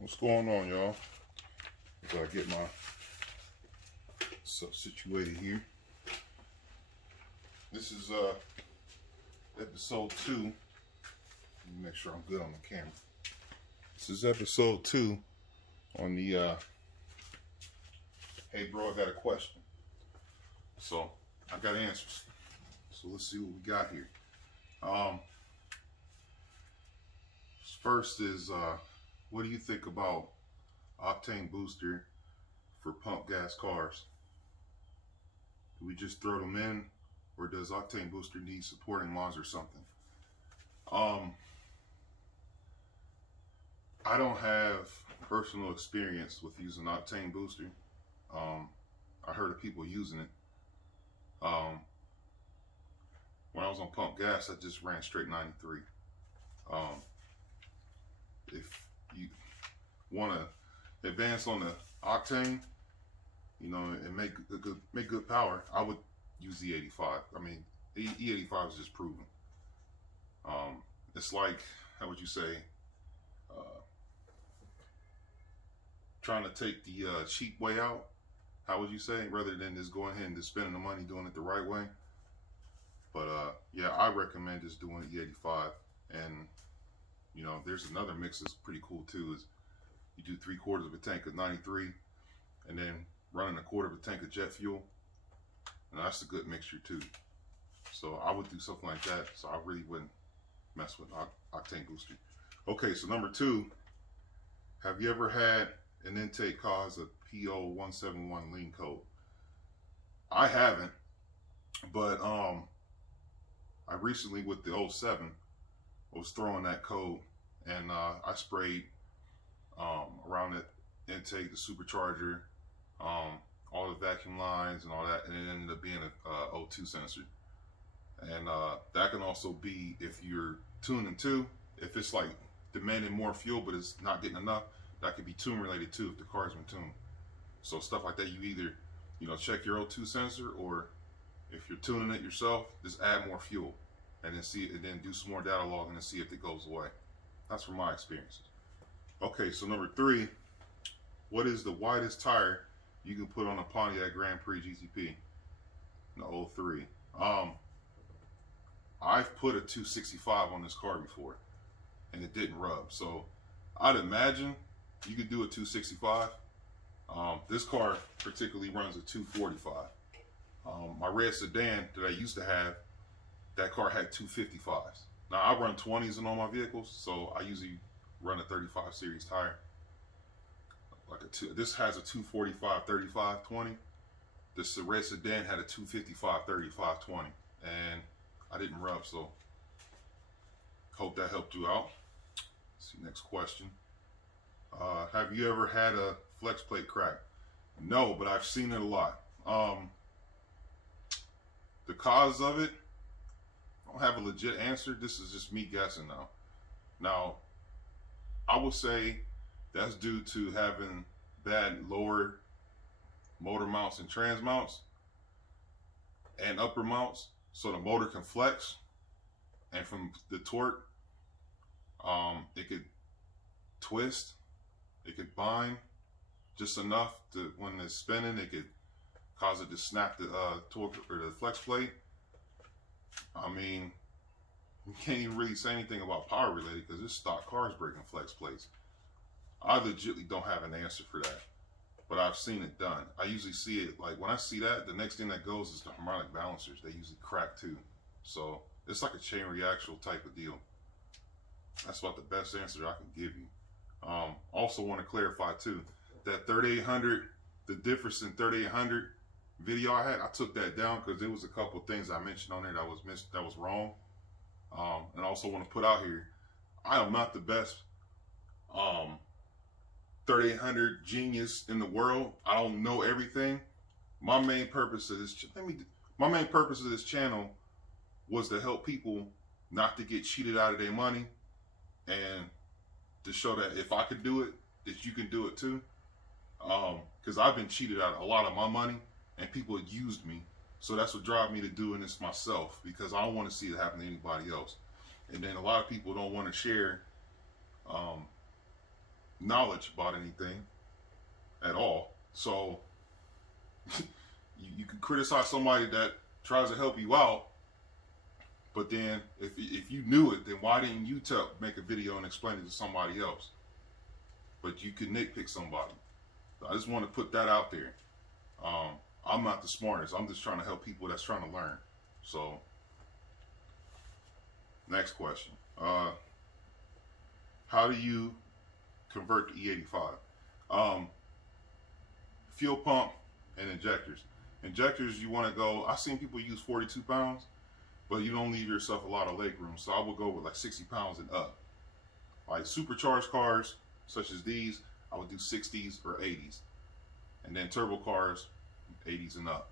What's going on, y'all? Gotta get my stuff situated here. This is episode 2. Let me make sure I'm good on the camera. This is episode 2 on the hey bro, I got a question. So I got answers. So let's see what we got here. First is what do you think about octane booster for pump gas cars? Do we just throw them in, or does octane booster need supporting mods or something? I don't have personal experience with using octane booster. I heard of people using it. When I was on pump gas, I just ran straight 93. If you want to advance on the octane, you know, and make good power, I would use E85. I mean, E85 is just proven. It's like, how would you say, trying to take the cheap way out. How would you say, rather than just going ahead and just spending the money doing it the right way? But yeah, I recommend just doing E85. And you know, there's another mix that's pretty cool too. Is you do 3/4 of a tank of 93, and then running 1/4 of a tank of jet fuel, and that's a good mixture too. So I would do something like that. So I really wouldn't mess with octane booster. Okay, so number 2, have you ever had an intake cause a P0171 lean code? I haven't, but I recently with the 07 was throwing that code, and I sprayed around the intake, the supercharger, all the vacuum lines and all that, and it ended up being a O2 sensor. And that can also be if you're tuning too. If it's like demanding more fuel but it's not getting enough, that could be tune related too if the car's been tuned. So stuff like that, you either, you know, check your O2 sensor, or if you're tuning it yourself, just add more fuel and then see, and then do some more data logging and see if it goes away. That's from my experiences. Okay, so number 3, what is the widest tire you can put on a Pontiac Grand Prix GTP? The 03. I've put a 265 on this car before, and it didn't rub. So I'd imagine you could do a 265. This car particularly runs a 245. My red sedan that I used to have, that car had 255s. Now I run 20s in all my vehicles, so I usually run a 35 series tire. Like this has a 245 35 20. This red sedan had a 255 35 20, and I didn't rub. So hope that helped you out. Let's see, next question. Have you ever had a flex plate crack? No, but I've seen it a lot. The cause of it, I don't have a legit answer. This is just me guessing now. Now, I would say that's due to having bad lower motor mounts and trans mounts and upper mounts, so the motor can flex, and from the torque, it could twist, it could bind just enough to, when it's spinning, it could cause it to snap the torque or the flex plate. I mean, you can't even really say anything about power related because this stock cars breaking flex plates. I legitimately don't have an answer for that, but I've seen it done. I usually see it, like when I see that, the next thing that goes is the harmonic balancers. They usually crack too. So it's like a chain reaction type of deal. That's about the best answer I can give you. Also want to clarify too, that 3800, the difference in 3800 video I had, I took that down because there was a couple things I mentioned on there that was wrong. And I also want to put out here, I am not the best 3800 genius in the world. I don't know everything. My main purpose of this channel was to help people not to get cheated out of their money, and to show that if I could do it, that you can do it too. Because I've been cheated out of a lot of my money, and people had used me. So that's what drives me to doing this myself, because I don't want to see it happen to anybody else. And then a lot of people don't want to share knowledge about anything at all. So you can criticize somebody that tries to help you out, but then if you knew it, then why didn't you make a video and explain it to somebody else? But you could nitpick somebody. So I just want to put that out there. I'm not the smartest. I'm just trying to help people that's trying to learn. So, next question. How do you convert to E85? Fuel pump and injectors. Injectors, you want to go, I've seen people use 42 pounds, but you don't leave yourself a lot of leg room. So I would go with like 60 pounds and up. Like supercharged cars, such as these, I would do 60s or 80s. And then turbo cars, 80s and up.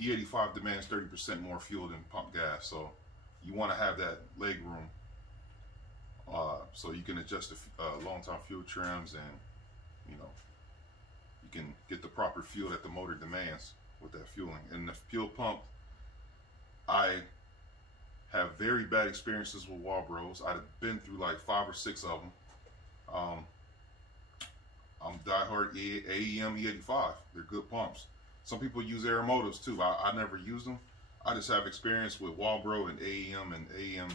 E85 demands 30% more fuel than pump gas, so you want to have that leg room so you can adjust the long time fuel trims, and you can get the proper fuel that the motor demands with that fueling. And the fuel pump, I have very bad experiences with Walbros. I've been through like 5 or 6 of them. I'm diehard AEM E85. They're good pumps. Some people use Aeromotives too. I never use them. I just have experience with Walbro and AEM.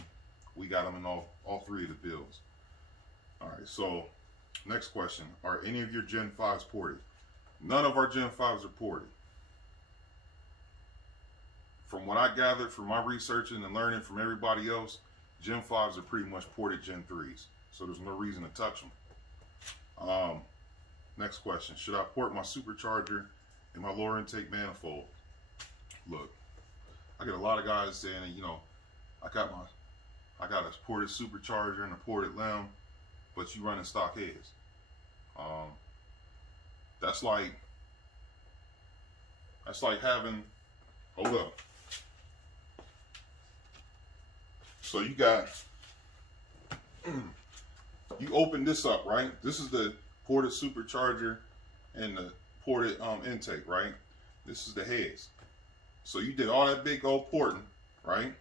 We got them in all 3 of the builds. All right, so next question. Are any of your Gen 5s ported? None of our Gen 5s are ported. From what I gathered from my researching and learning from everybody else, Gen 5s are pretty much ported Gen 3s. So there's no reason to touch them. Next question. Should I port my supercharger and my lower intake manifold? Look, I get a lot of guys saying, I got a ported supercharger and a ported limb, but you running stock heads. That's like having, hold up. So you got, you open this up, right? This is the ported supercharger and the ported intake, right? This is the heads. So you did all that big old porting, right?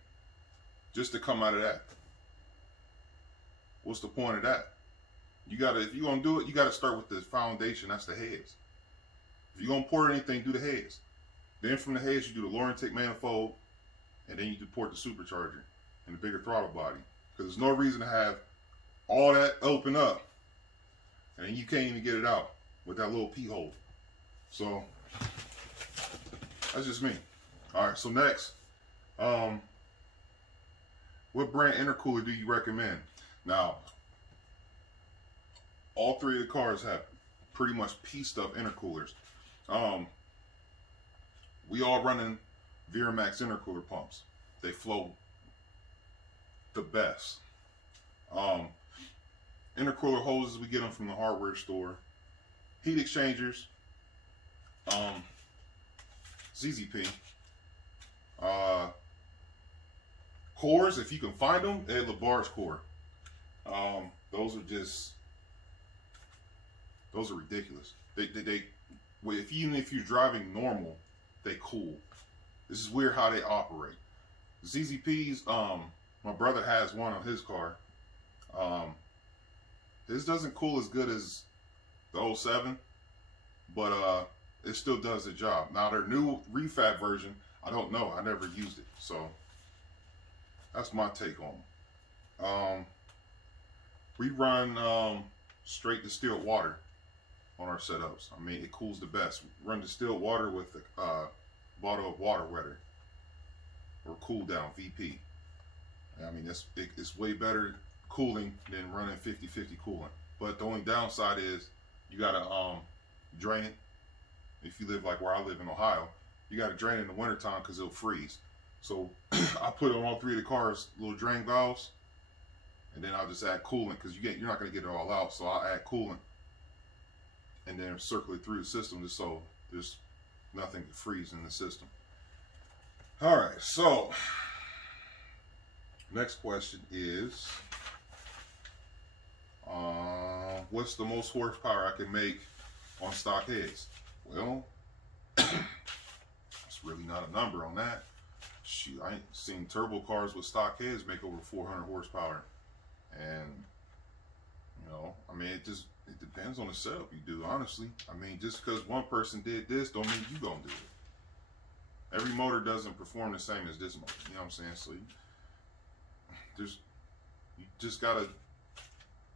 Just to come out of that. What's the point of that? You gotta, if you're gonna do it, you gotta start with the foundation. That's the heads. If you're gonna port anything, do the heads. Then from the heads, you do the lower intake manifold, and then you do port the supercharger and the bigger throttle body. Because there's no reason to have all that open up, and then you can't even get it out with that little pee hole. So that's just me. All right, so next, what brand intercooler do you recommend? Now, all 3 of the cars have pretty much pieced up intercoolers. We all running Viramax intercooler pumps. They flow the best. Intercooler hoses, we get them from the hardware store. Heat exchangers, ZZP. Cores, if you can find them, Ed Labarge core. Those are ridiculous. Even if you're driving normal, they cool. This is weird how they operate. ZZPs, my brother has one on his car. This doesn't cool as good as the 07, but it still does the job. Now their new refab version, I don't know. I never used it, so that's my take on them. We run straight distilled water on our setups. I mean, it cools the best. We run distilled water with a bottle of water wetter or cool down VP. I mean, it's way better cooling than running 50-50 coolant. But the only downside is you gotta drain it. If you live like where I live in Ohio, you gotta drain it in the wintertime because it'll freeze. So I put on all 3 of the cars little drain valves, and then I'll just add coolant because you're not gonna get it all out. So I'll add coolant and then circle it through the system just so there's nothing to freeze in the system. All right, so next question is, what's the most horsepower I can make on stock heads? Well, it's really not a number on that. Shoot, I ain't seen turbo cars with stock heads make over 400 horsepower. And it depends on the setup you do, honestly. I mean, just because one person did this don't mean you gonna do it. Every motor doesn't perform the same as this motor, you know what I'm saying? So you just gotta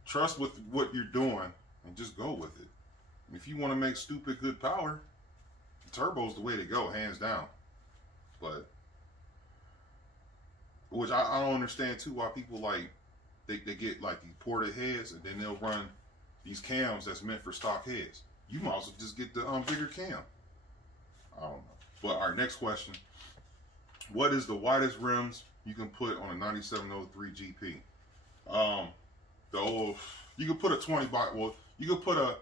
trust with what you're doing and just go with it. If you want to make stupid good power, turbo's the way to go, hands down. But which I don't understand too, why people like they get like these ported heads and then they'll run these cams that's meant for stock heads. You might as well just get the bigger cam. I don't know. But our next question: what is the widest rims you can put on a 9703 GP? The old, you could put a 20 by, well, you could put a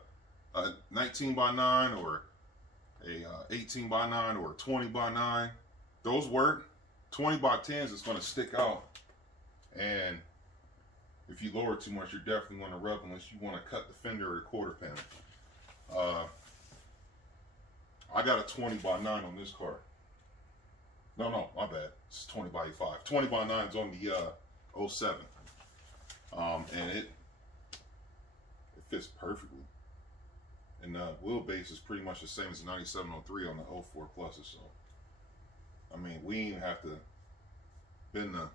19 by 9 or a 18 by 9 or a 20 by 9. Those work. 20 by 10s is going to stick out, and if you lower it too much, you're definitely going to rub unless you want to cut the fender or the quarter panel. I got a 20 by 9 on this car. No, my bad. It's 20 by 5. 20 by 9 is on the 07. And it fits perfectly. And the wheelbase is pretty much the same as the 9703 on the 04 pluses. So, I mean, we ain't have to bend the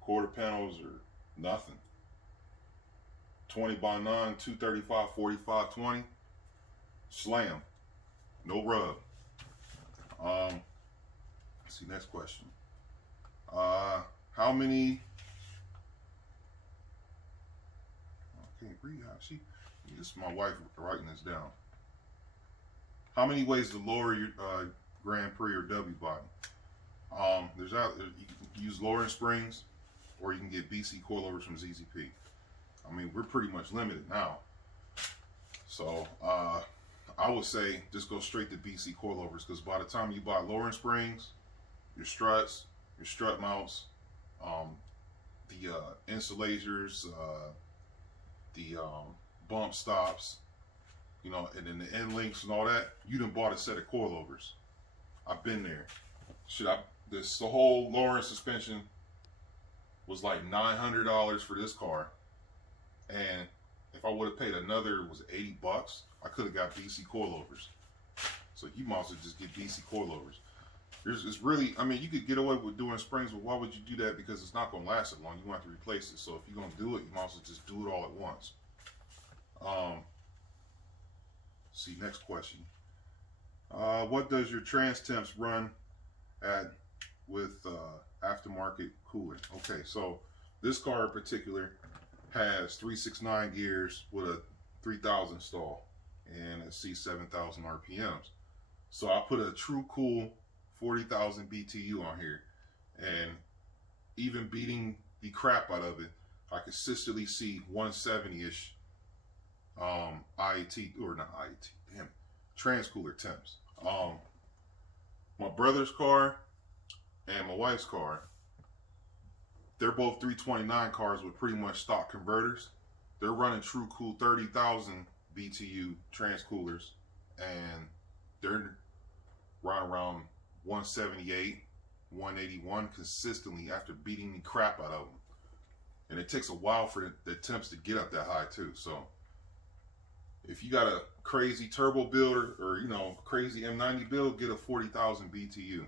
quarter panels or nothing. 20 by 9, 235, 45, 20. Slam. No rub. Let's see, next question. How many... I can't read how she... This is my wife writing this down. How many ways to lower your Grand Prix or W body? You can use lowering springs, or you can get BC coilovers from ZZP. I mean, we're pretty much limited now. So I would say just go straight to BC coilovers, because by the time you buy lowering springs, your struts, your strut mounts, the insulators, the bump stops, you know, and then the end links and all that, you done bought a set of coilovers. I've been there. The whole lowering suspension was like $900 for this car, and if I would have paid another, was it 80 bucks, I could have got BC coilovers. So you might as well just get BC coilovers. It's really, I mean, you could get away with doing springs, but why would you do that? Because it's not going to last that long. You want to replace it. So if you're going to do it, you might as well just do it all at once. See, next question. What does your trans temps run at with aftermarket cooling? Okay, so this car in particular has 369 gears with a 3000 stall and a C7000 RPMs. So I put a True Cool 40,000 BTU on here, and even beating the crap out of it, I consistently see 170-ish IAT, or not IAT, damn it, transcooler temps. My brother's car and my wife's car, they're both 329 cars with pretty much stock converters. They're running True Cool 30,000 BTU transcoolers, and they're right around 178, 181 consistently after beating the crap out of them. And it takes a while for the temps to get up that high too. So if you got a crazy turbo build or you know, crazy M90 build, get a 40,000 BTU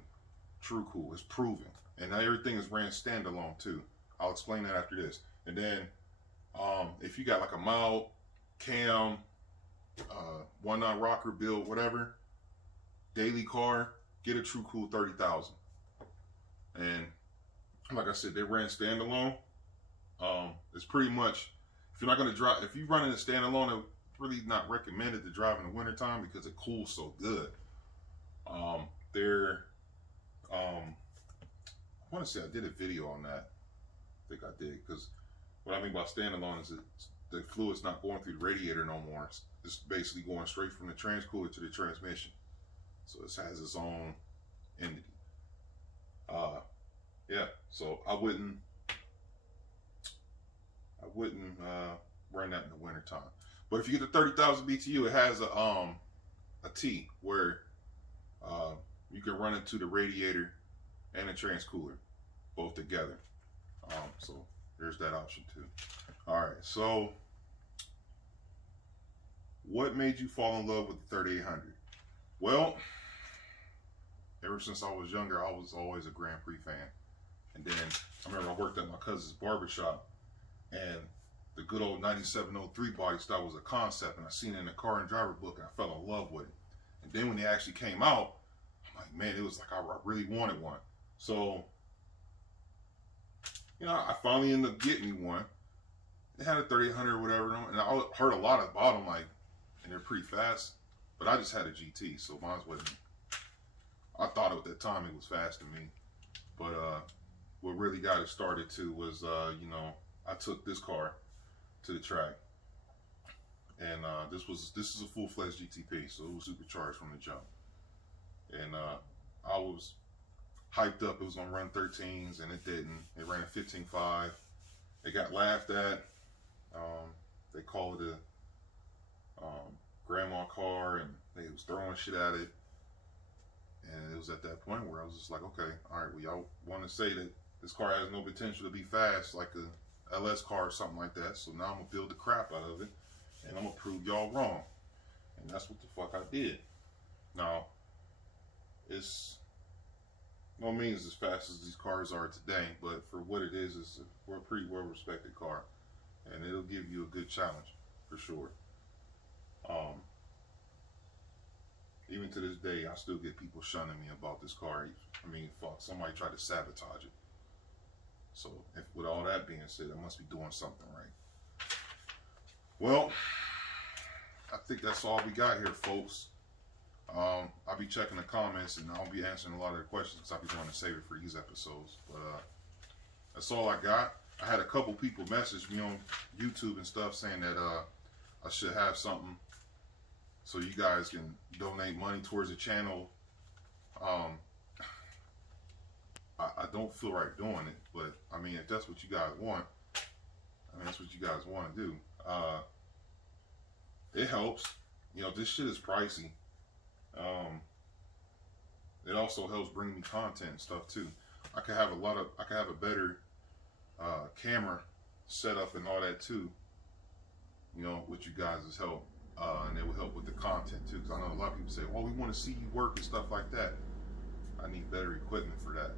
True Cool. It's proven. And now everything is ran standalone too. I'll explain that after this. And then if you got like a mild cam, 1.9 rocker build, whatever, daily car, get a True Cool 30,000. And like I said, they ran standalone. It's pretty much, if you're not going to drive, if you're running a standalone, it's really not recommended to drive in the wintertime because it cools so good. I want to say I did a video on that. I think I did, because what I mean by standalone is that the fluid's not going through the radiator no more. It's basically going straight from the transcooler to the transmission. So this has its own entity. Yeah, so I wouldn't run that in the wintertime. But if you get the 30,000 BTU, it has a T where you can run it to the radiator and the transcooler both together. So there's that option too. All right, so What made you fall in love with the 3800? Well, ever since I was younger, I was always a Grand Prix fan. And then I remember I worked at my cousin's barbershop, and the good old 9703 body style was a concept, and I seen it in the car and driver book, and I fell in love with it. And then when they actually came out, I'm like, man, it was like I really wanted one. So, you know, I finally ended up getting me one. They had a 3800 or whatever, and I heard a lot about them, like, and they're pretty fast. But I just had a GT, so mine wasn't. I thought at that time it was fast to me. But what really got it started too was, you know, I took this car to the track, and this is a full-fledged GTP, so it was supercharged from the jump. And I was hyped up. It was gonna run 13s, and it didn't. It ran a 15.5. It got laughed at. They called it a grandma car, and they was throwing shit at it. And it was at that point where I was just like, okay, all right, well, y'all want to say that this car has no potential to be fast like a LS car or something like that. So now I'm gonna build the crap out of it, and I'm gonna prove y'all wrong. And that's what the fuck I did. Now, it's no means as fast as these cars are today, but for what it is a pretty well-respected car, and it'll give you a good challenge for sure. Even to this day, I still get people shunning me about this car. I mean, fuck, somebody tried to sabotage it. So, with all that being said, I must be doing something right. Well, I think that's all we got here, folks. I'll be checking the comments, and I'll be answering a lot of their questions because I'll be trying to save it for these episodes. But that's all I got. I had a couple people message me on YouTube and stuff saying that I should have something so you guys can donate money towards the channel. I don't feel right doing it, but I mean, if that's what you guys want, I mean, that's what you guys want to do. It helps. You know, this shit is pricey. It also helps bring me content and stuff too. I could have a better camera setup and all that too. You know, with you guys' help. And it will help with the content too, because I know a lot of people say, "Well, we want to see you work and stuff like that." I need better equipment for that.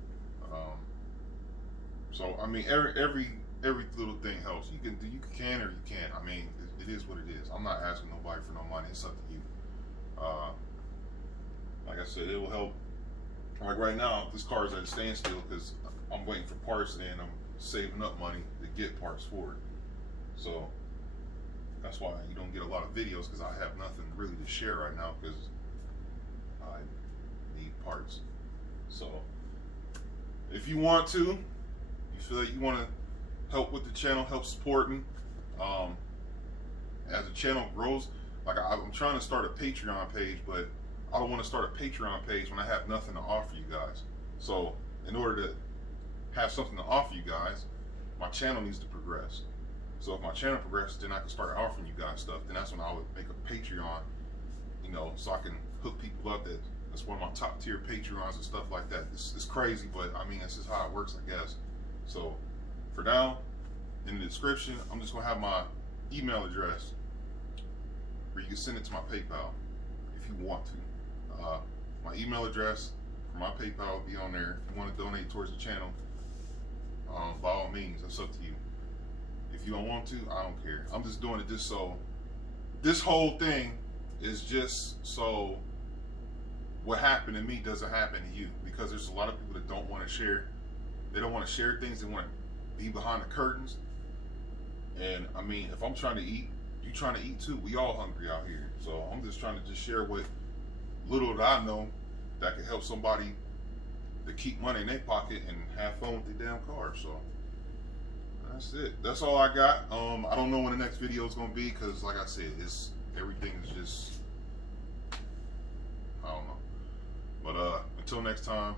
So I mean, every little thing helps. You can or you can't. I mean, it is what it is. I'm not asking nobody for no money. It's up to you. Like I said, it will help. Like right now, this car is at a standstill because I'm waiting for parts and I'm saving up money to get parts for it. So that's why you don't get a lot of videos, because I have nothing really to share right now because I need parts. So if you want to, you feel like you want to help with the channel, help support me, as the channel grows, like I'm trying to start a Patreon page, but I don't want to start a Patreon page when I have nothing to offer you guys. So in order to have something to offer you guys, my channel needs to progress. So if my channel progresses, then I can start offering you guys stuff. Then that's when I would make a Patreon, you know, so I can hook people up. That's one of my top tier Patreons and stuff like that. It's crazy, but I mean, that's just how it works, I guess. So for now, in the description, I'm just gonna have my email address where you can send it to my PayPal if you want to. My email address for my PayPal will be on there. If you want to donate towards the channel, by all means, that's up to you. If you don't want to, I don't care. I'm just doing it just so, this whole thing is just so what happened to me doesn't happen to you, because there's a lot of people that don't want to share. They don't want to share things. They want to be behind the curtains. And I mean, if I'm trying to eat, you trying to eat too. We all hungry out here. So I'm just trying to just share what little that I know that can help somebody to keep money in their pocket and have fun with their damn car. So that's it. That's all I got. I don't know when the next video is gonna be, because like I said, everything is just, I don't know. But until next time,